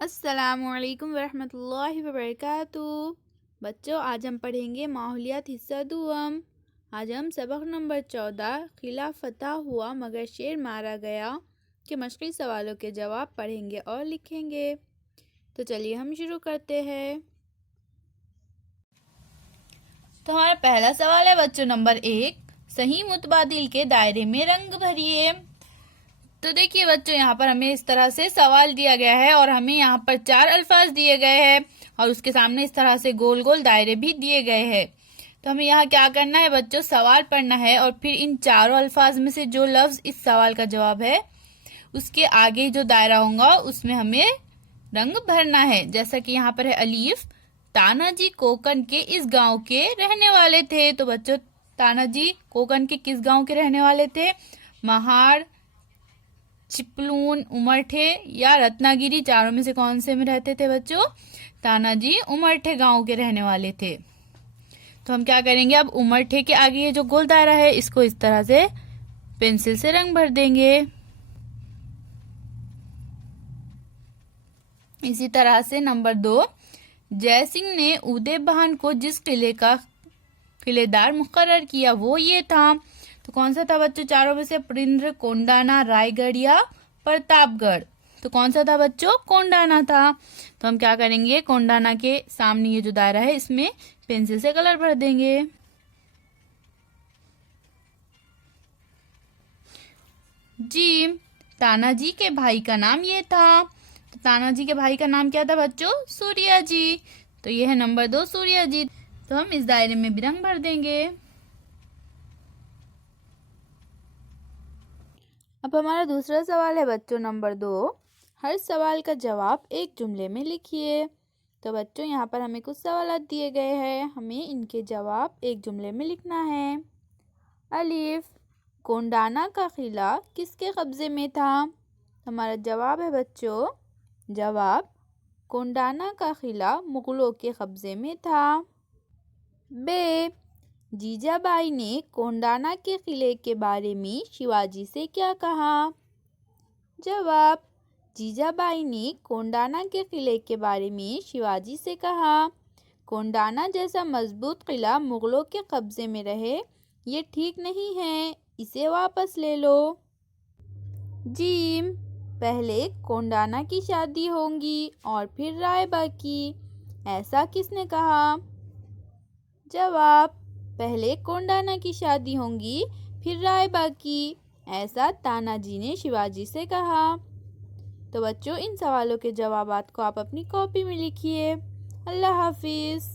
अस्सलामुअलैकुम वरहमतुल्लाहि वबरकातुहू। बच्चों, आज हम पढ़ेंगे माहौलियात हिस्सा दुआम। आज हम सबक नंबर 14 किला फतह हुआ मगर शेर मारा गया के मशक़ी सवालों के जवाब पढ़ेंगे और लिखेंगे। तो चलिए हम शुरू करते हैं। तो हमारा पहला सवाल है बच्चों नंबर 1, सही मुतबादिल के दायरे में रंग भरिए। तो देखिए बच्चों, यहाँ पर हमें इस तरह से सवाल दिया गया है और हमें यहाँ पर 4 अल्फाज दिए गए हैं और उसके सामने इस तरह से गोल गोल दायरे भी दिए गए हैं। तो हमें यहाँ क्या करना है बच्चों, सवाल पढ़ना है और फिर इन चारों अल्फाज में से जो लफ्ज इस सवाल का जवाब है उसके आगे जो दायरा होगा उसमें हमें रंग भरना है। जैसा कि यहाँ पर है अलीफ, तानाजी कोकन के इस गांव के रहने वाले थे। तो बच्चों, तानाजी कोकन के किस गांव के रहने वाले थे? महाड़, चिपलून, उमरठे या रत्नागिरी, चारों में से कौन से में रहते थे बच्चों? तानाजी उमरठे गांव के रहने वाले थे। तो हम क्या करेंगे, अब उमरठे के आगे ये जो गोल दायरा है इसको इस तरह से पेंसिल से रंग भर देंगे। इसी तरह से नंबर 2, जयसिंह ने उदय बहान को जिस किले का किलेदार मुकर्रर किया वो ये था। तो कौन सा था बच्चों? चारों में से परिंद्र, कोंडाना, रायगढ़ या प्रतापगढ़। तो कौन सा था बच्चों? कोंडाना था। तो हम क्या करेंगे, कोंडाना के सामने ये जो दायरा है इसमें पेंसिल से कलर भर देंगे। जी, तानाजी के भाई का नाम ये था। तो तानाजी के भाई का नाम क्या था बच्चों? सूर्या जी। तो ये है नंबर 2 सूर्या जी। तो हम इस दायरे में भी रंग भर देंगे। अब हमारा दूसरा सवाल है बच्चों नंबर 2, हर सवाल का जवाब एक जुमले में लिखिए। तो बच्चों, यहाँ पर हमें कुछ सवाल दिए गए हैं, हमें इनके जवाब एक जुमले में लिखना है। अलीफ, कोंडाना का किला किसके कब्जे में था? हमारा जवाब है बच्चों, जवाब कोंडाना का किला मुगलों के कब्जे में था। बे, जीजाबाई ने कोंडाना के किले के बारे में शिवाजी से क्या कहा? जवाब, जीजाबाई ने कोंडाना के किले के बारे में शिवाजी से कहा, कोंडाना जैसा मजबूत किला मुगलों के कब्जे में रहे ये ठीक नहीं है, इसे वापस ले लो। जीम, पहले कोंडाना की शादी होगी और फिर रायबा की, ऐसा किसने कहा? जवाब, पहले कोंडाना की शादी होगी फिर रायबा की, ऐसा तानाजी ने शिवाजी से कहा। तो बच्चों, इन सवालों के जवाबात को आप अपनी कॉपी में लिखिए। अल्लाह हाफिज़।